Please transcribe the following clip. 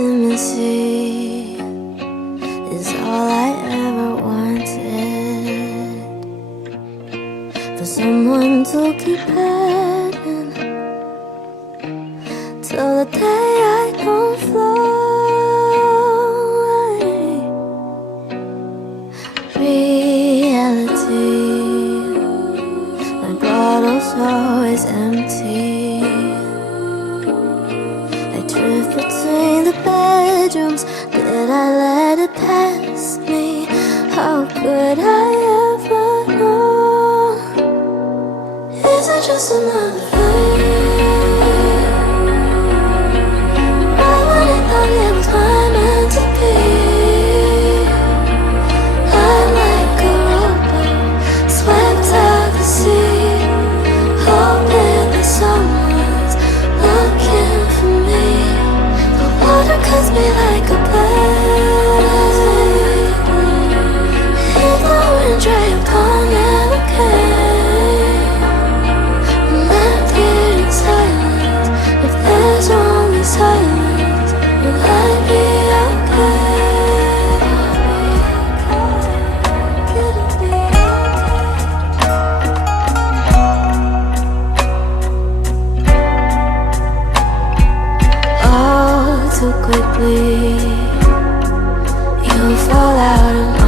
intimacy is all I ever wanted. For someone to keep having till the day I don't fly. Reality, my bottle's always empty. I drift between the bedrooms. Did I let it pass me? How could I ever know? Is it just another phase? Right when I thought it was mine meant to be, I'm like a rowboat swept out the sea, hoping that someone's looking for me. The water cuts me like a blade. If the wind dragged on, never came. I'm left here in silence. If there's only silence, will I be okay? Could it be okay? All too quickly, you fall out of